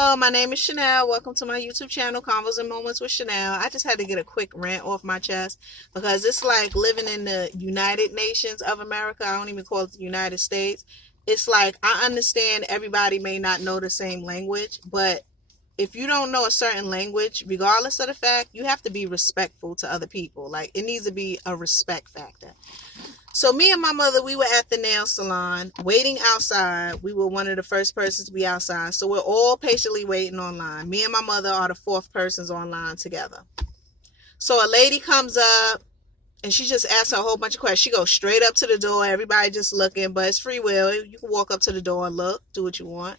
Hello, my name is Chanel. Welcome to my YouTube channel, Convos and Moments with Chanel. I just had to get a quick rant off my chest because it's like living in the United Nations of America. I don't even call it the United States. It's like, I understand everybody may not know the same language, but if you don't know a certain language, regardless of the fact, you have to be respectful to other people. Like, it needs to be a respect factor. So me and my mother, we were at the nail salon waiting outside. We were one of the first persons to be outside. So we're all patiently waiting online. Me and my mother are the fourth persons online together. So a lady comes up and she just asks her a whole bunch of questions. She goes straight up to the door. Everybody just looking, but it's free will. You can walk up to the door and look, do what you want.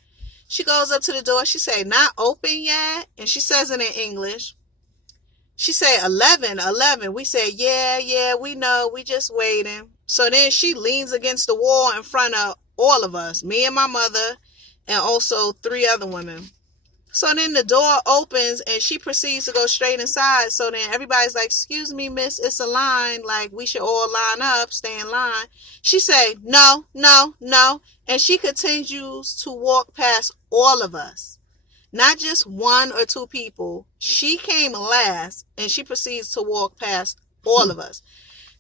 She goes up to the door. She say, "Not open yet." And she says it in English. She say, 11. We say, yeah, we know. We just waiting. So then she leans against the wall in front of all of us, me and my mother, and also 3 other women. So then the door opens and she proceeds to go straight inside. So then everybody's like, "Excuse me, miss, it's a line. Like, we should all line up, stay in line." She say, no. And she continues to walk past all of us. Not just 1 or 2 people. She came last and she proceeds to walk past all of us.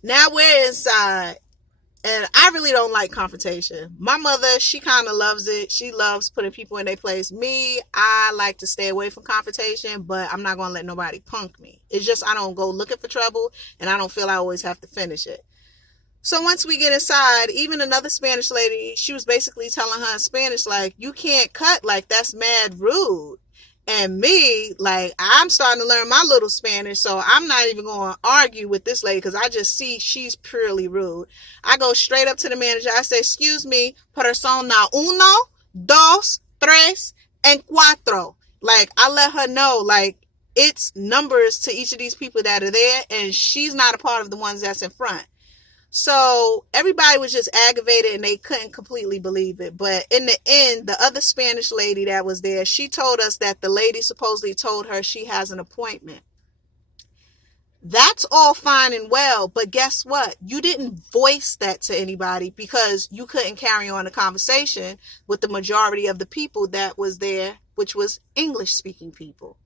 Now we're inside and I really don't like confrontation. My mother, she kind of loves it. She loves putting people in their place. Me, I like to stay away from confrontation, but I'm not going to let nobody punk me. It's just I don't go looking for trouble and I don't feel I always have to finish it. So once we get inside, even another Spanish lady, she was basically telling her in Spanish, like, "You can't cut, like, that's mad rude." And me, like, I'm starting to learn my little Spanish, so I'm not even going to argue with this lady because I just see she's purely rude. I go straight up to the manager. I say, "Excuse me, persona 1, 2, 3, and 4. Like, I let her know, like, it's numbers to each of these people that are there, and she's not a part of the ones that's in front. So everybody was just aggravated and they couldn't completely believe it. But in the end, the other Spanish lady that was there, she told us that the lady supposedly told her she has an appointment. That's all fine and well, but guess what? You didn't voice that to anybody because you couldn't carry on a conversation with the majority of the people that was there, which was English-speaking people.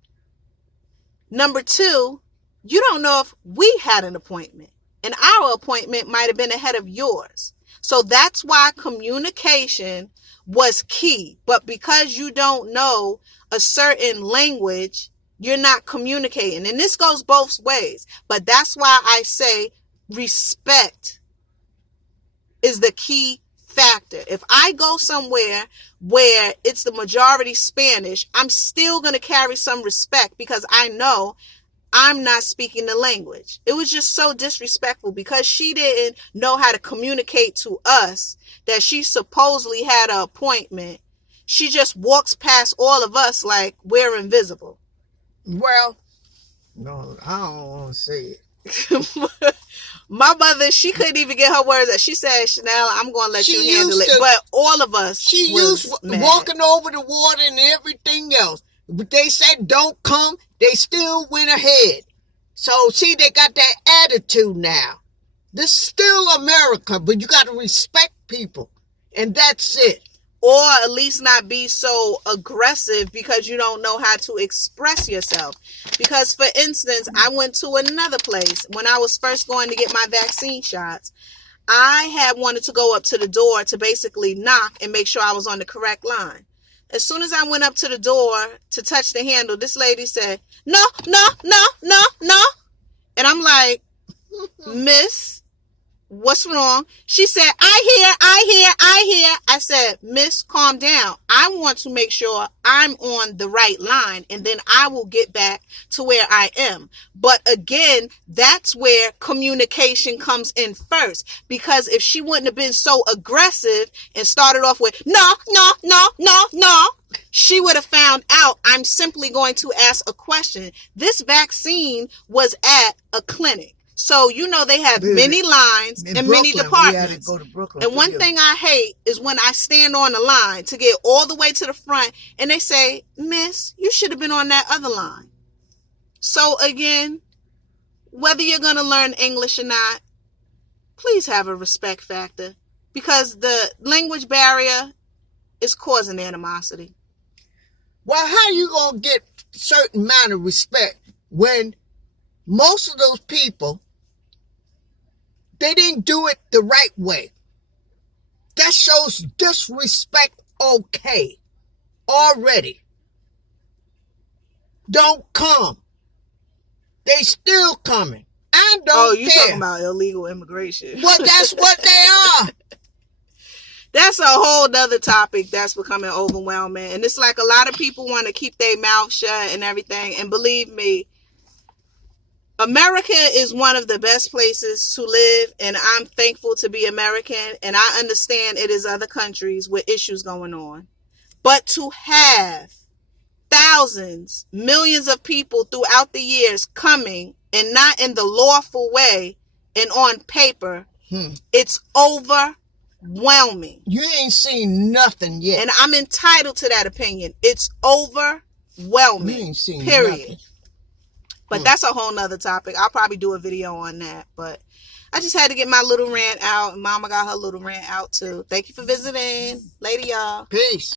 Number 2, you don't know if we had an appointment. And our appointment might have been ahead of yours. So that's why communication was key. But because you don't know a certain language, you're not communicating. And this goes both ways. But that's why I say respect is the key factor. If I go somewhere where it's the majority Spanish, I'm still going to carry some respect because I know I'm not speaking the language. It was just so disrespectful because she didn't know how to communicate to us that she supposedly had an appointment. She just walks past all of us like we're invisible. Well, no, I don't want to say it. My mother, she couldn't even get her words out. She said, "Chanel, I'm going to let you handle it." But all of us She used walking over the water and everything else. But they said don't come. They still went ahead. So, see, they got that attitude now. This is still America, but you got to respect people. And that's it. Or at least not be so aggressive because you don't know how to express yourself. Because, for instance, I went to another place when I was first going to get my vaccine shots. I had wanted to go up to the door to basically knock and make sure I was on the correct line. As soon as I went up to the door to touch the handle, this lady said, no. And I'm like, "Miss, what's wrong?" She said, I hear. I said, "Miss, calm down. I want to make sure I'm on the right line and then I will get back to where I am." But again, that's where communication comes in first. Because if she wouldn't have been so aggressive and started off with, no, she would have found out I'm simply going to ask a question. This vaccine was at a clinic. So, you know, they have many lines and many departments. And one thing I hate is when I stand on the line to get all the way to the front and they say, "Miss, you should have been on that other line." So again, whether you're going to learn English or not, please have a respect factor because the language barrier is causing animosity. Well, how you going to get certain amount of respect when most of those people, they didn't do it the right way? That shows disrespect. Okay, already. Don't come. They still coming. I don't you care. talking about illegal immigration. Well, that's what they are. That's a whole nother topic that's becoming overwhelming. And it's like a lot of people want to keep their mouth shut and everything. And believe me, America is one of the best places to live. And I'm thankful to be American. And I understand it is other countries with issues going on. But to have thousands, millions of people throughout the years coming and not in the lawful way and on paper, it's overwhelming. You ain't seen nothing yet. And I'm entitled to that opinion. It's overwhelming. You ain't seen period. Nothing. But that's a whole nother topic. I'll probably do a video on that. But I just had to get my little rant out. And Mama got her little rant out too. Thank you for visiting. Later, y'all. Peace.